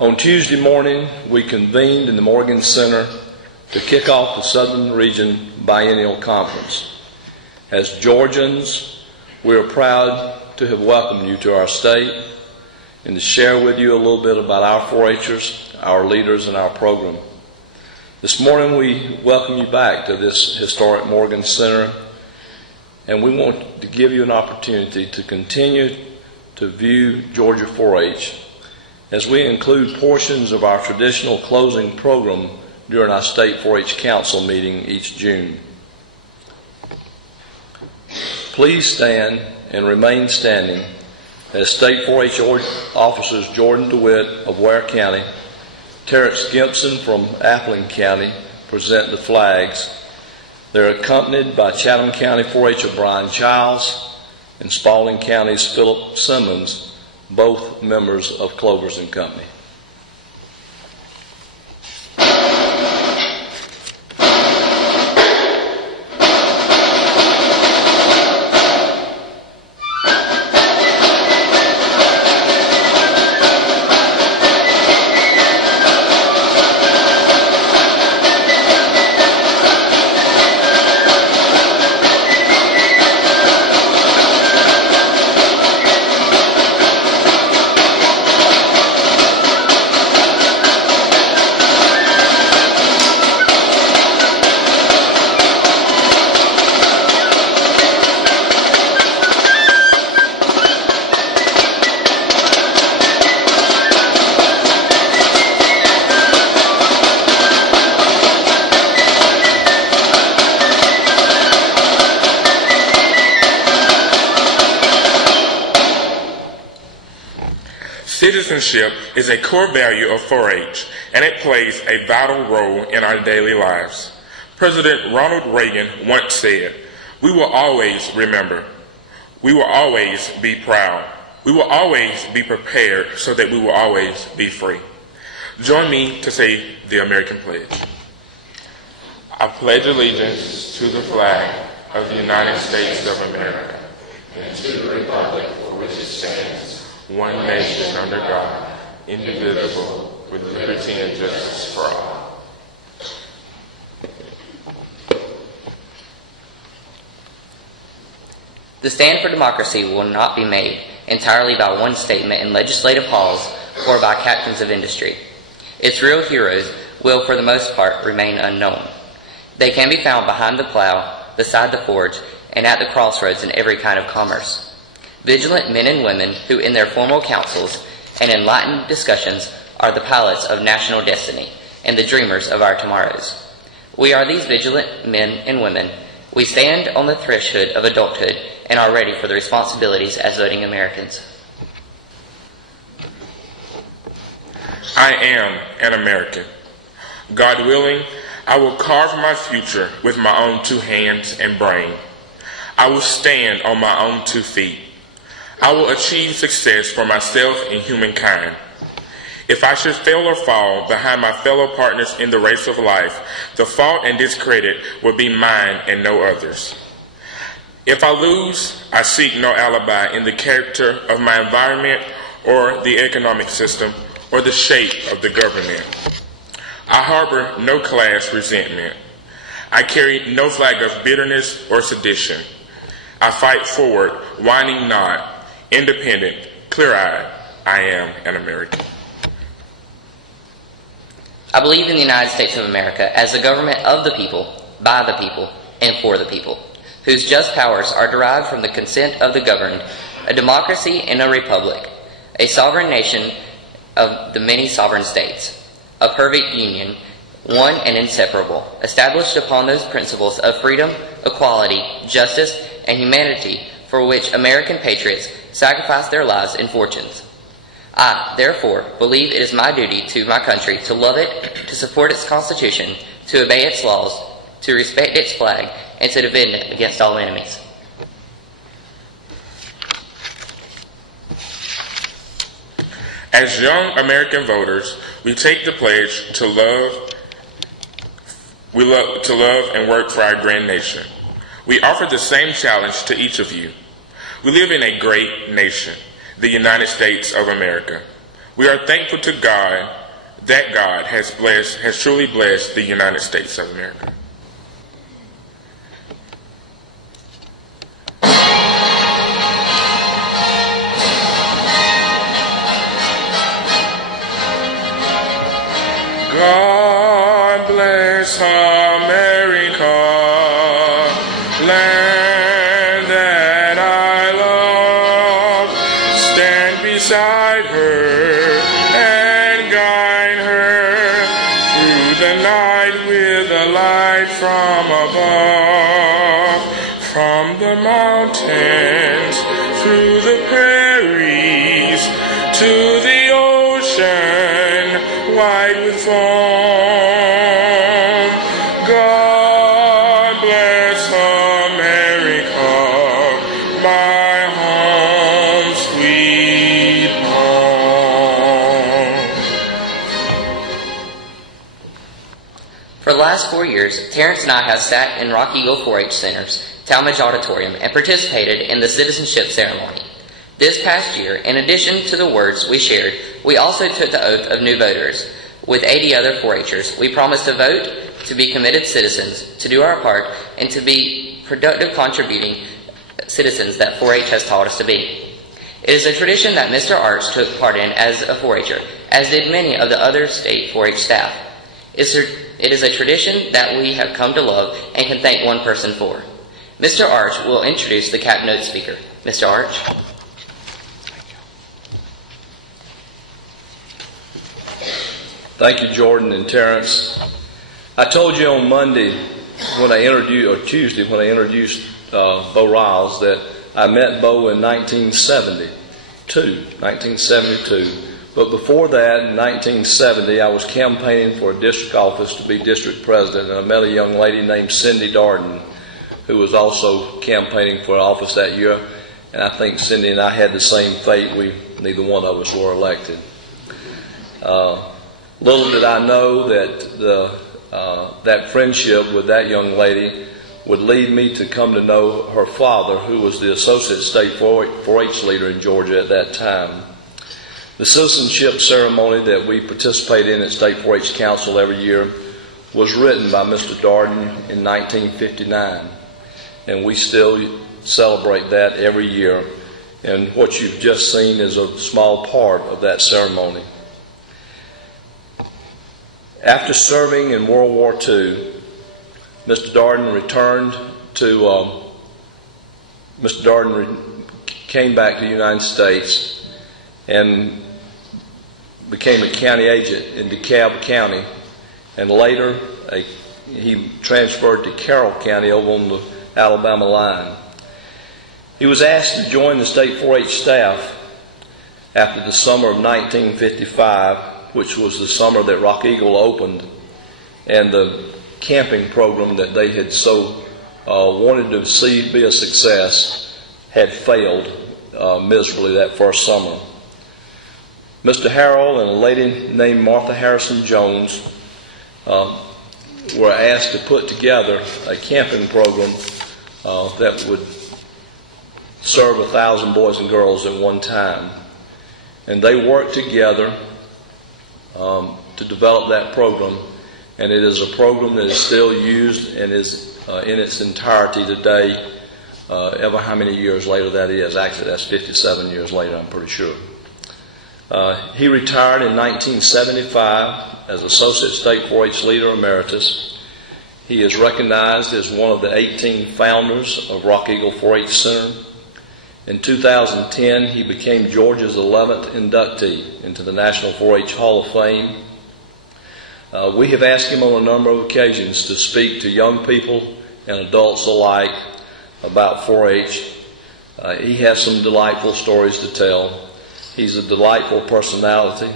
On Tuesday morning, we convened in the Morgan Center to kick off the Southern Region Biennial Conference. As Georgians, we are proud to have welcomed you to our state and to share with you a little bit about our 4-H'ers, our leaders, and our program. This morning, we welcome you back to this historic Morgan Center, and we want to give you an opportunity to continue to view Georgia 4-H as we include portions of our traditional closing program during our State 4-H Council meeting each June. Please stand and remain standing as State 4-H officers Jordan DeWitt of Ware County, Terrence Gibson from Appling County present the flags. They're accompanied by Chatham County 4-H'er Brian Childs and Spalding County's Philip Simmons, both members of Clovers and Company. Citizenship is a core value of 4-H, and it plays a vital role in our daily lives. President Ronald Reagan once said, "We will always remember. We will always be proud. We will always be prepared so that we will always be free." Join me to say the American pledge. I pledge allegiance to the flag of the United States of America and to the republic for which it stands, one nation under God, indivisible, with liberty and justice for all. The stand for democracy will not be made entirely by one statement in legislative halls or by captains of industry. Its real heroes will, for the most part, remain unknown. They can be found behind the plow, beside the forge, and at the crossroads in every kind of commerce. Vigilant men and women who, in their formal councils and enlightened discussions, are the pilots of national destiny and the dreamers of our tomorrows. We are these vigilant men and women. We stand on the threshold of adulthood and are ready for the responsibilities as voting Americans. I am an American. God willing, I will carve my future with my own 2 hands and brain. I will stand on my own 2 feet. I will achieve success for myself and humankind. If I should fail or fall behind my fellow partners in the race of life, the fault and discredit will be mine and no others. If I lose, I seek no alibi in the character of my environment or the economic system or the shape of the government. I harbor no class resentment. I carry no flag of bitterness or sedition. I fight forward, whining not, independent, clear-eyed. I am an American. I believe in the United States of America as the government of the people, by the people, and for the people, whose just powers are derived from the consent of the governed, a democracy and a republic, a sovereign nation of the many sovereign states, a perfect union, one and inseparable, established upon those principles of freedom, equality, justice, and humanity for which American patriots sacrificed their lives and fortunes. I, therefore, believe it is my duty to my country to love it, to support its Constitution, to obey its laws, to respect its flag, and to defend it against all enemies. As young American voters, we take the pledge to love and work for our grand nation. We offer the same challenge to each of you. We live in a great nation, the United States of America. We are thankful to God that God has truly blessed the United States of America. God bless America, land that I love. Stand beside her and guide her through the night with a light from above. From the mountains, through the prairies, to the ocean, white with foam. God bless America, my home, sweet home. For the last 4 years, Terrence and I have sat in Rock Eagle 4-H Center's Talmadge Auditorium and participated in the citizenship ceremony. This past year, in addition to the words we shared, we also took the oath of new voters. With 80 other 4-Hers, we promised to vote, to be committed citizens, to do our part, and to be productive contributing citizens that 4-H has taught us to be. It is a tradition that Mr. Arch took part in as a 4-Her, as did many of the other state 4-H staff. It is a tradition that we have come to love and can thank one person for. Mr. Arch will introduce the Keynote speaker. Mr. Arch. Thank you, Jordan and Terrence. I told you on Monday when I introduced, or Tuesday when I introduced Bo Riles, that I met Bo in 1972. But before that, in 1970, I was campaigning for a district office to be district president, and I met a young lady named Cindy Darden, who was also campaigning for office that year. And I think Cindy and I had the same fate. Neither one of us were elected. Little did I know that that friendship with that young lady would lead me to come to know her father, who was the Associate State 4-H leader in Georgia at that time. The citizenship ceremony that we participate in at State 4-H Council every year was written by Mr. Darden in 1959, and we still celebrate that every year. And what you've just seen is a small part of that ceremony. After serving in World War II, Mr. Darden came back to the United States and became a county agent in DeKalb County, and later he transferred to Carroll County over on the Alabama line. He was asked to join the State 4-H staff after the summer of 1955, which was the summer that Rock Eagle opened, and the camping program that they had so wanted to see be a success had failed miserably that first summer. Mr. Harrell and a lady named Martha Harrison Jones were asked to put together a camping program that would serve 1,000 boys and girls at one time. And they worked together to develop that program, and it is a program that is still used and is in its entirety today, ever how many years later that is. Actually, that's 57 years later, I'm pretty sure. He retired in 1975 as Associate State 4-H Leader Emeritus. He is recognized as one of the 18 founders of Rock Eagle 4-H Center. In 2010, he became Georgia's 11th inductee into the National 4-H Hall of Fame. We have asked him on a number of occasions to speak to young people and adults alike about 4-H. He has some delightful stories to tell. He's a delightful personality.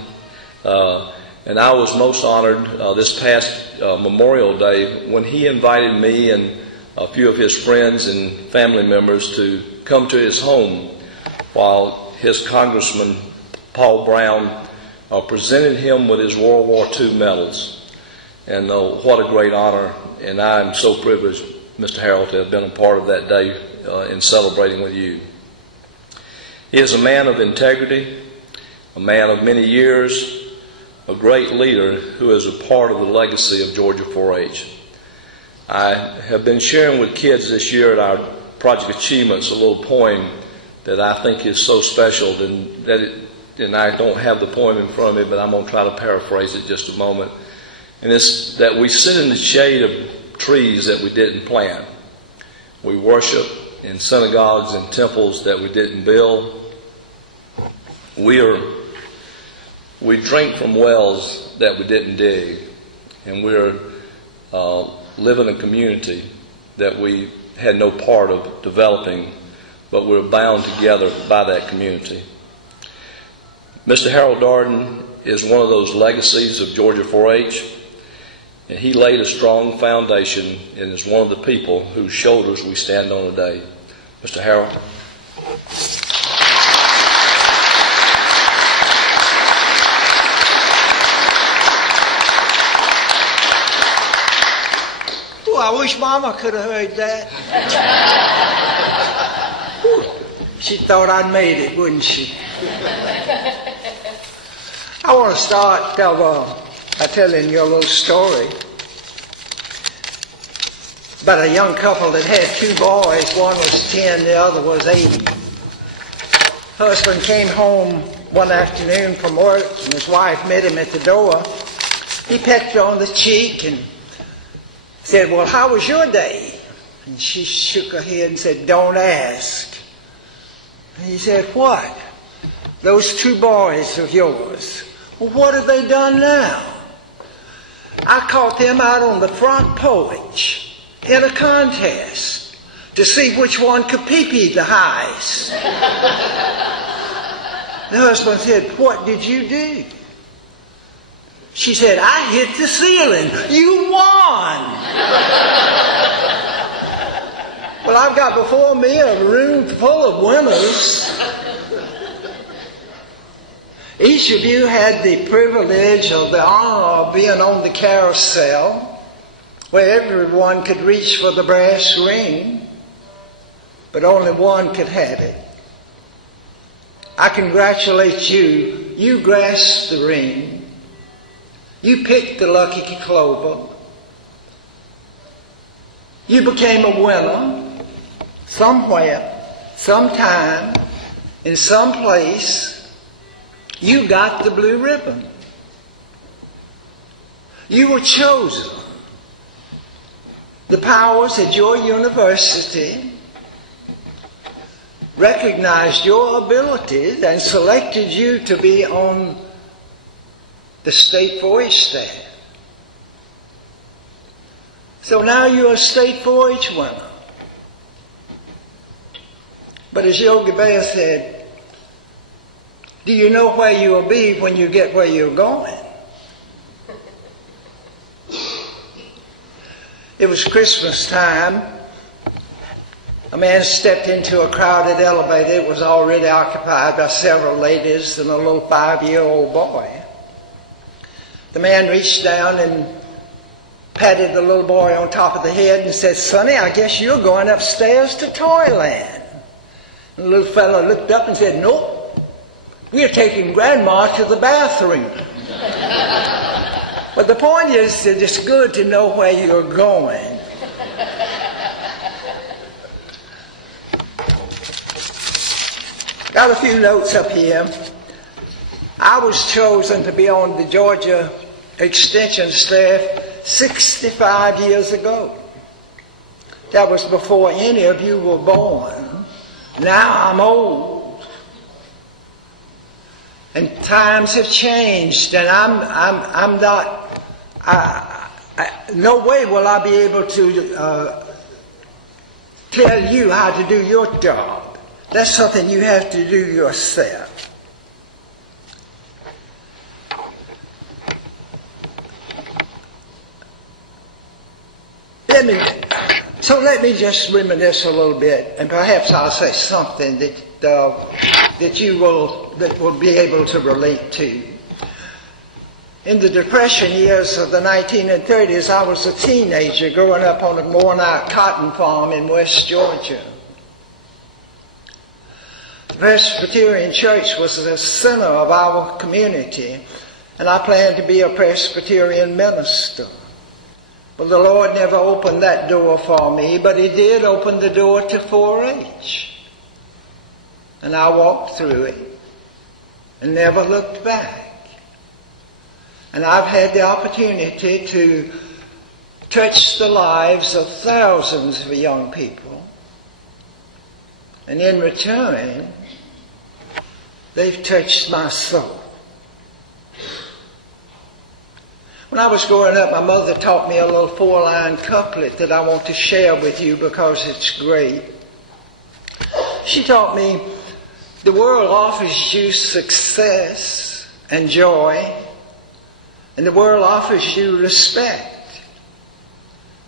And I was most honored this past Memorial Day when he invited me and a few of his friends and family members to come to his home while his Congressman, Paul Brown, presented him with his World War II medals. And what a great honor. And I am so privileged, Mr. Harrell, to have been a part of that day in celebrating with you. He is a man of integrity. a man of many years, a great leader who is a part of the legacy of Georgia 4-H. I have been sharing with kids this year at our Project Achievements a little poem that I think is so special, and I don't have the poem in front of me, but I'm going to try to paraphrase it just a moment. And it's that we sit in the shade of trees that we didn't plant. We worship in synagogues and temples that we didn't build. We drink from wells that we didn't dig. And we're live in a community that we had no part of developing, but we're bound together by that community. Mr. Harold Darden is one of those legacies of Georgia 4-H, and he laid a strong foundation and is one of the people whose shoulders we stand on today. Mr. Harold. Oh, I wish Mama could have heard that. She thought I'd made it, wouldn't she? I want to start by telling you a little story about a young couple that had two boys. One was 10, the other was 8. Husband came home one afternoon from work, and his wife met him at the door. He pecked her on the cheek and said, "Well, how was your day?" And she shook her head and said, "Don't ask." And he said, "What? Those two boys of yours, well, what have they done now? I caught them out on the front porch in a contest to see which one could pee-pee the highest." The husband said, "What did you do?" She said, "I hit the ceiling. You won." Well, I've got before me a room full of winners. Each of you had the privilege or the honor of being on the carousel where everyone could reach for the brass ring, but only one could have it. I congratulate you. You grasped the ring. You picked the lucky clover. You became a winner somewhere, sometime, in some place. You got the blue ribbon. You were chosen. The powers at your university recognized your abilities and selected you to be on the state 4-H staff. So now you're a state 4-H winner. But as Yogi Bear said, do you know where you will be when you get where you're going? It was Christmas time. A man stepped into a crowded elevator. It was already occupied by several ladies and a little 5-year-old boy. The man reached down and patted the little boy on top of the head and said, "Sonny, I guess you're going upstairs to Toyland." And the little fellow looked up and said, "Nope, we're taking Grandma to the bathroom." But the point is that it's good to know where you're going. Got a few notes up here. I was chosen to be on the Georgia Extension staff 65 years ago. That was before any of you were born. Now I'm old. And times have changed, and I'm not, no way will I be able to tell you how to do your job. That's something you have to do yourself. Let me just reminisce a little bit, and perhaps I'll say something that will be able to relate to. In the Depression years of the 1930s, I was a teenager growing up on a worn-out cotton farm in West Georgia. The Presbyterian Church was the center of our community, and I planned to be a Presbyterian minister. Well, the Lord never opened that door for me, but He did open the door to 4-H. And I walked through it and never looked back. And I've had the opportunity to touch the lives of thousands of young people. And in return, they've touched my soul. When I was growing up, my mother taught me a little 4-line couplet that I want to share with you because it's great. She taught me, the world offers you success and joy, and the world offers you respect.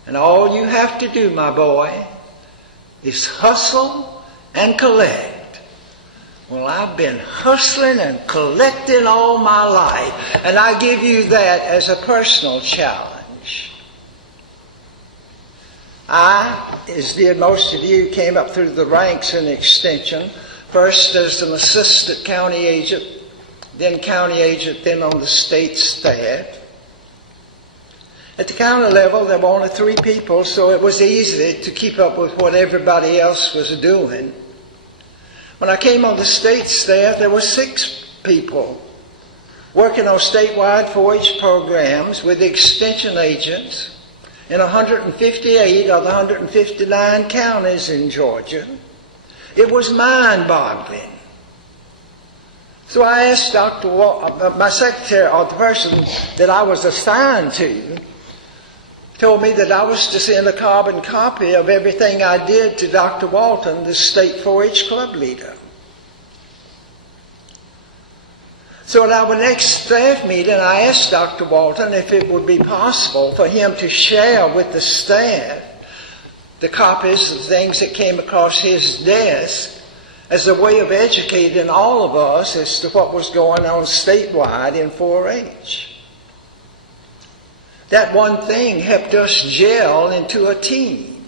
And all you have to do, my boy, is hustle and collect. Well, I've been hustling and collecting all my life, and I give you that as a personal challenge. I, as did most of you, came up through the ranks in Extension, first as an assistant county agent, then county agent, then on the state staff. At the county level, there were only 3 people, so it was easy to keep up with what everybody else was doing. When I came on the state staff, there were 6 people working on statewide 4-H programs with extension agents in 158 of the 159 counties in Georgia. It was mind-boggling. So I asked my secretary, or the person that I was assigned to, told me that I was to send a carbon copy of everything I did to Dr. Walton, the state 4-H club leader. So at our next staff meeting, I asked Dr. Walton if it would be possible for him to share with the staff the copies of things that came across his desk as a way of educating all of us as to what was going on statewide in 4-H. That one thing helped us gel into a team.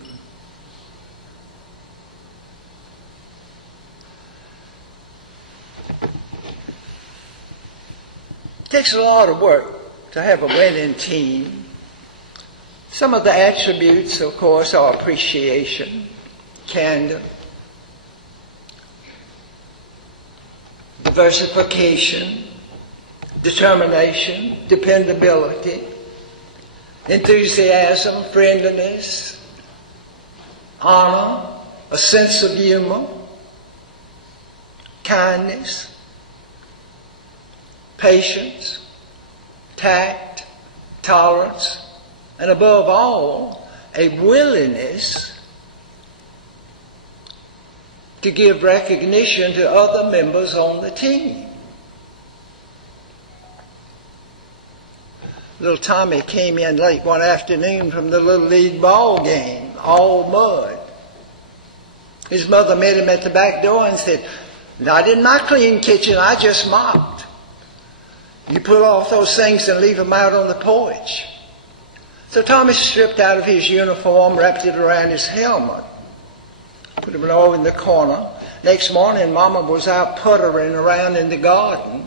It takes a lot of work to have a winning team. Some of the attributes, of course, are appreciation, candor, diversification, determination, dependability, enthusiasm, friendliness, honor, a sense of humor, kindness, patience, tact, tolerance, and above all, a willingness to give recognition to other members on the team. Little Tommy came in late one afternoon from the Little League ball game, all mud. His mother met him at the back door and said, "Not in my clean kitchen, I just mopped. You pull off those things and leave them out on the porch." So Tommy stripped out of his uniform, wrapped it around his helmet, put him over in the corner. Next morning, Mama was out puttering around in the garden.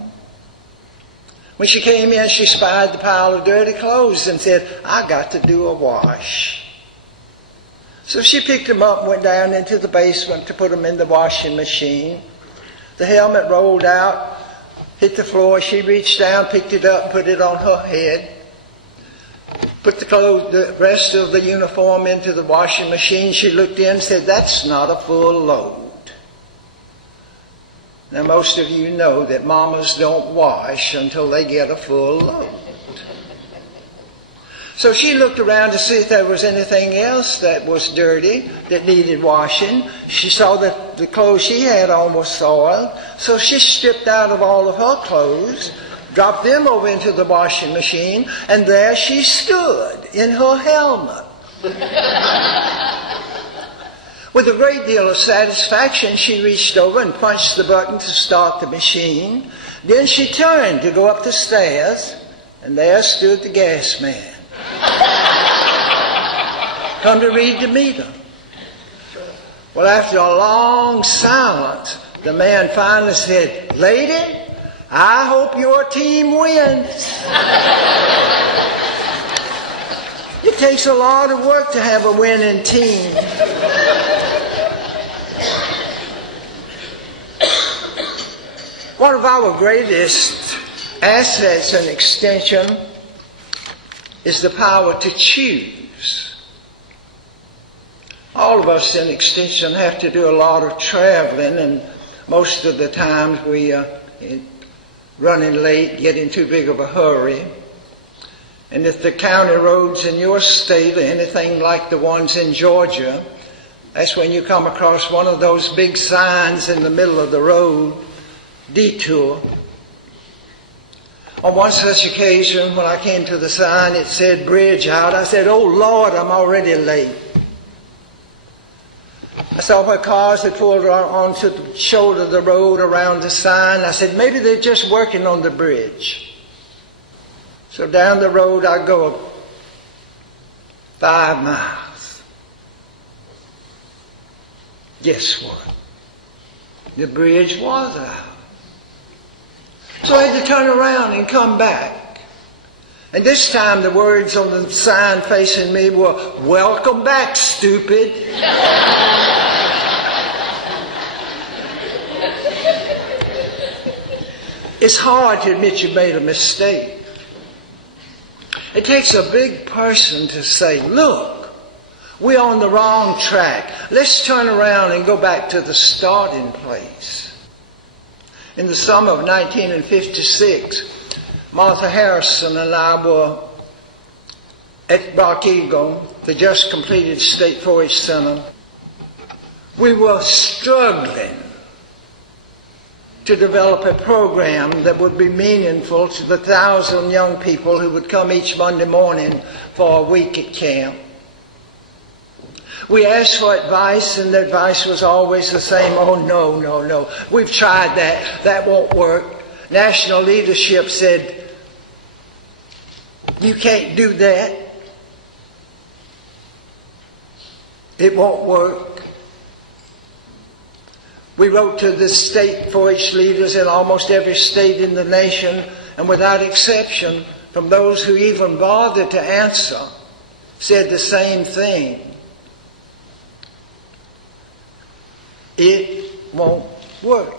When she came in, she spied the pile of dirty clothes and said, "I got to do a wash." So she picked them up and went down into the basement to put them in the washing machine. The helmet rolled out, hit the floor. She reached down, picked it up, and put it on her head. Put the rest of the uniform into the washing machine. She looked in and said, "That's not a full load." Now, most of you know that mamas don't wash until they get a full load. So she looked around to see if there was anything else that was dirty, that needed washing. She saw that the clothes she had on were soiled. So she stripped out of all of her clothes, dropped them over into the washing machine, and there she stood in her helmet. With a great deal of satisfaction, she reached over and punched the button to start the machine. Then she turned to go up the stairs, and there stood the gas man. Come to read the meter. Well, after a long silence, the man finally said, "Lady, I hope your team wins." It takes a lot of work to have a winning team. One of our greatest assets and extension is the power to choose. All of us in extension have to do a lot of traveling, and most of the times we are running late, get in too big of a hurry. And if the county roads in your state are anything like the ones in Georgia, that's when you come across one of those big signs in the middle of the road, detour. On one such occasion, when I came to the sign, it said bridge out. I said, "Oh Lord, I'm already late." I saw where cars had pulled onto the shoulder of the road around the sign. I said, maybe they're just working on the bridge. So down the road I go 5 miles. Guess what? The bridge was out. So I had to turn around and come back. And this time the words on the sign facing me were, "Welcome back, stupid." It's hard to admit you made a mistake. It takes a big person to say, "Look, we're on the wrong track. Let's turn around and go back to the starting place." In the summer of 1956, Martha Harrison and I were at Rock Eagle, the just completed State 4-H Center. We were struggling to develop a program that would be meaningful to the 1,000 young people who would come each Monday morning for a week at camp. We asked for advice, and the advice was always the same. "Oh, no. We've tried that. That won't work." National leadership said, "You can't do that. It won't work." We wrote to the state 4-H leaders in almost every state in the nation, and without exception, from those who even bothered to answer, said the same thing. It won't work.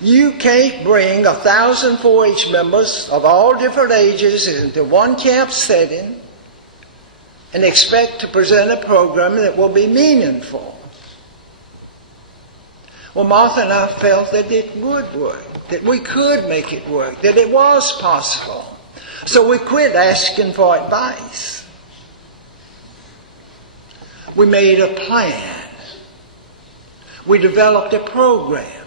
You can't bring 1,000 4-H members of all different ages into one camp setting and expect to present a program that will be meaningful. Well, Martha and I felt that it would work, that we could make it work, that it was possible. So we quit asking for advice. We made a plan. We developed a program.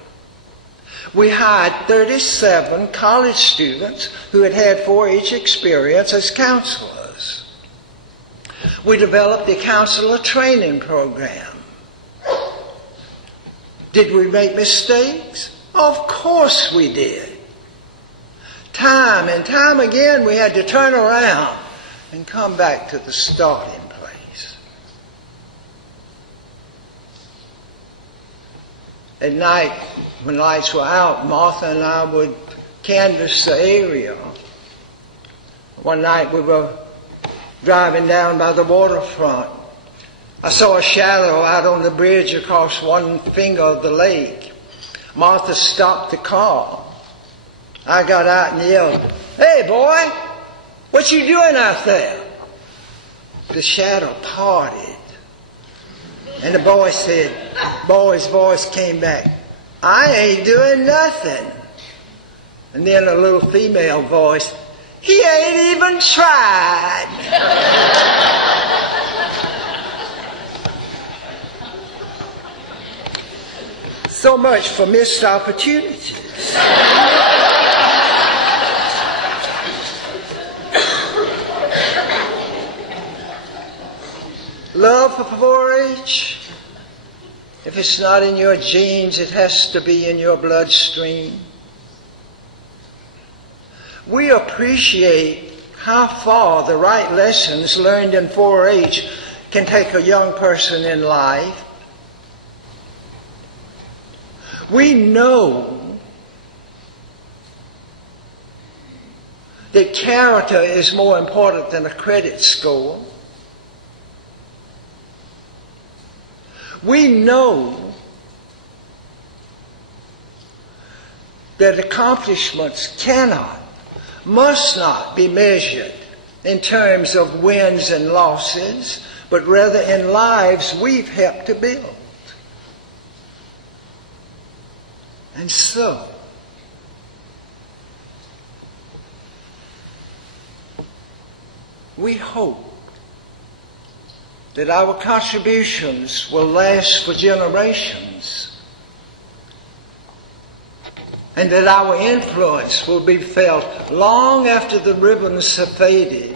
We hired 37 college students who had had 4-H experience as counselors. We developed a counselor training program. Did we make mistakes? Of course we did. Time and time again we had to turn around and come back to the starting place. At night, when lights were out, Martha and I would canvass the area. One night we were driving down by the waterfront. I saw a shadow out on the bridge across one finger of the lake. Martha stopped the car. I got out and yelled, "Hey boy, what you doing out there?" The shadow parted. And the boy's voice came back, "I ain't doing nothing." And then a little female voice, "He ain't even tried." So much for missed opportunities. Love for 4-H, if it's not in your genes, it has to be in your bloodstream. We appreciate how far the right lessons learned in 4-H can take a young person in life. We know that character is more important than a credit score. We know that accomplishments must not be measured in terms of wins and losses, but rather in lives we've helped to build. And so, we hope that our contributions will last for generations and that our influence will be felt long after the ribbons have faded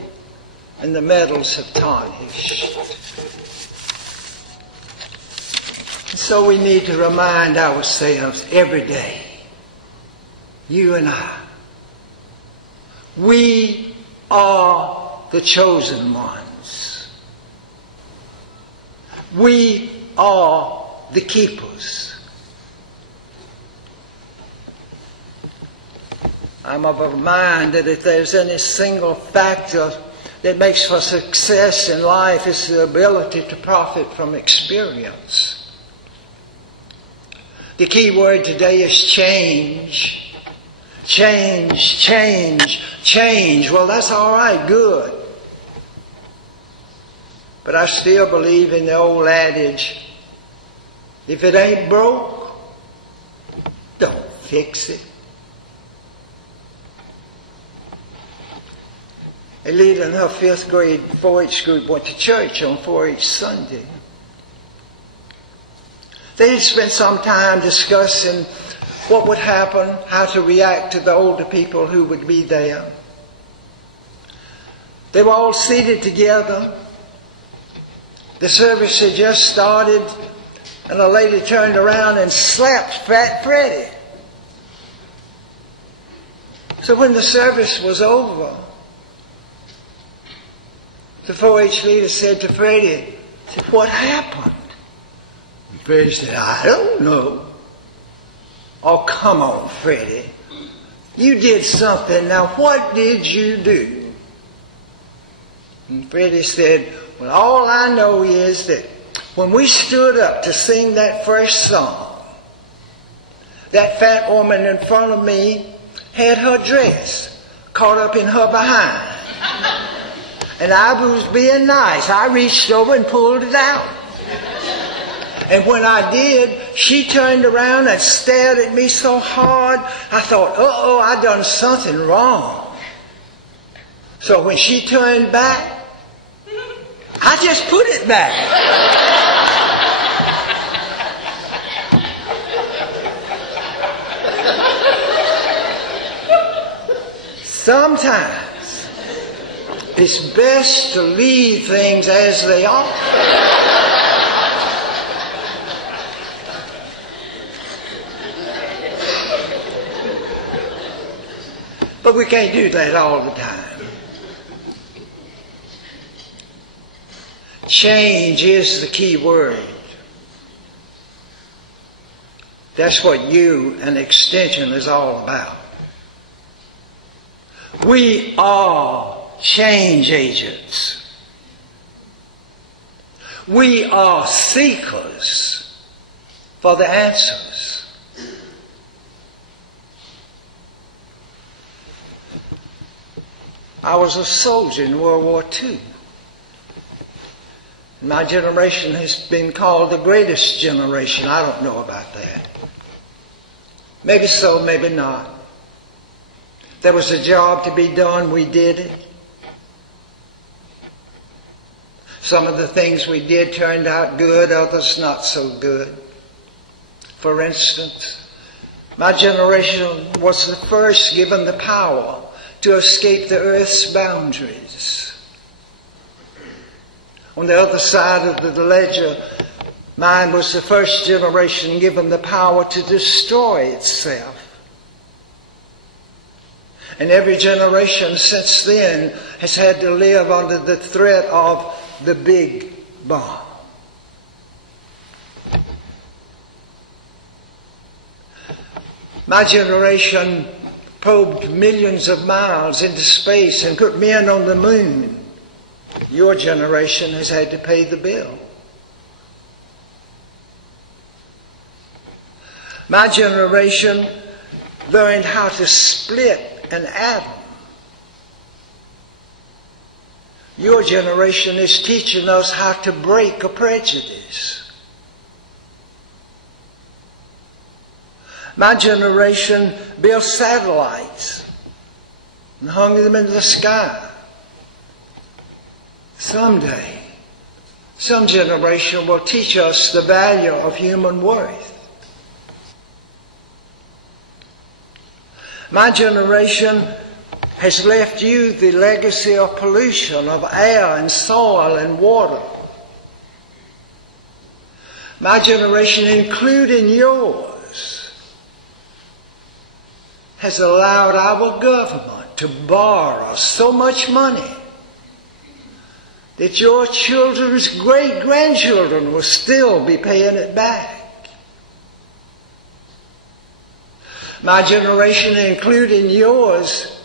and the medals have tarnished. And so we need to remind ourselves every day, you and I, we are the chosen ones. We are the keepers. I'm of a mind that if there's any single factor that makes for success in life, it's the ability to profit from experience. The key word today is change. Change, change, change. Well, that's all right, good. But I still believe in the old adage, if it ain't broke, don't fix it. A leader in her 5th grade 4-H group went to church on 4-H Sunday. They had spent some time discussing what would happen, how to react to the older people who would be there. They were all seated together. The service had just started, and a lady turned around and slapped Fat Freddie. So when the service was over, the 4-H leader said to Freddie, "What happened?" And Freddie said, "I don't know." "Oh, come on, Freddie. You did something. Now, what did you do?" And Freddie said, "Well, all I know is that when we stood up to sing that first song, that fat woman in front of me had her dress caught up in her behind. And I was being nice. I reached over and pulled it out. And when I did, she turned around and stared at me so hard, I thought, uh-oh, I done something wrong. So when she turned back, I just put it back." Sometimes it's best to leave things as they are. But we can't do that all the time. Change is the key word. That's what you and Extension is all about. We are change agents. We are seekers for the answers. I was a soldier in World War II. My generation has been called the greatest generation. I don't know about that. Maybe so, maybe not. There was a job to be done, we did it. Some of the things we did turned out good, others not so good. For instance, my generation was the first given the power to escape the earth's boundaries. On the other side of the ledger, mine was the first generation given the power to destroy itself. And every generation since then has had to live under the threat of the big bomb. My generation probed millions of miles into space and put men on the moon. Your generation has had to pay the bill. My generation learned how to split an atom. Your generation is teaching us how to break a prejudice. My generation built satellites and hung them in the sky. Someday, some generation will teach us the value of human worth. My generation has left you the legacy of pollution, of air and soil and water. My generation, including yours, has allowed our government to borrow so much money that your children's great-grandchildren will still be paying it back. My generation, including yours,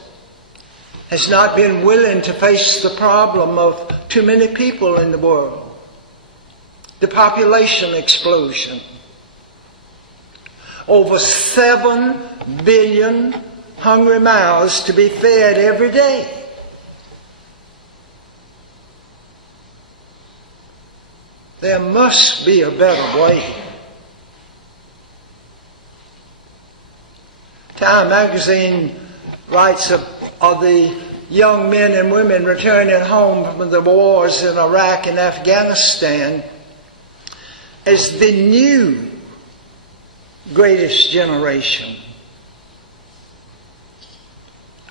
has not been willing to face the problem of too many people in the world, the population explosion. Over 7 billion hungry mouths to be fed every day. There must be a better way. Time magazine writes of the young men and women returning home from the wars in Iraq and Afghanistan as the new greatest generation.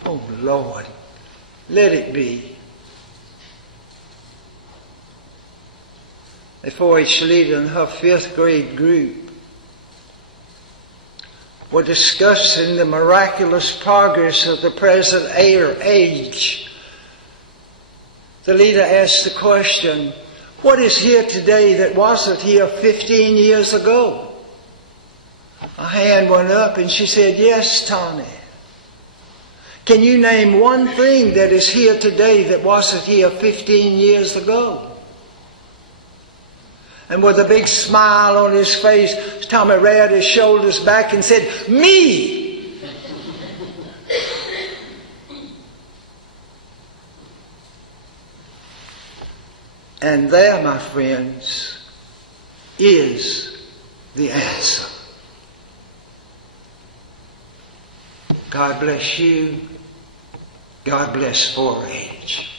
Oh Lord, let it be. A 4-H leader in her 5th grade group were discussing the miraculous progress of the present age. The leader asked the question, what is here today that wasn't here 15 years ago? A hand went up and she said, yes, Tommy. Can you name one thing that is here today that wasn't here 15 years ago? And with a big smile on his face, Tommy reared his shoulders back and said, me! And there, my friends, is the answer. God bless you. God bless 4-H.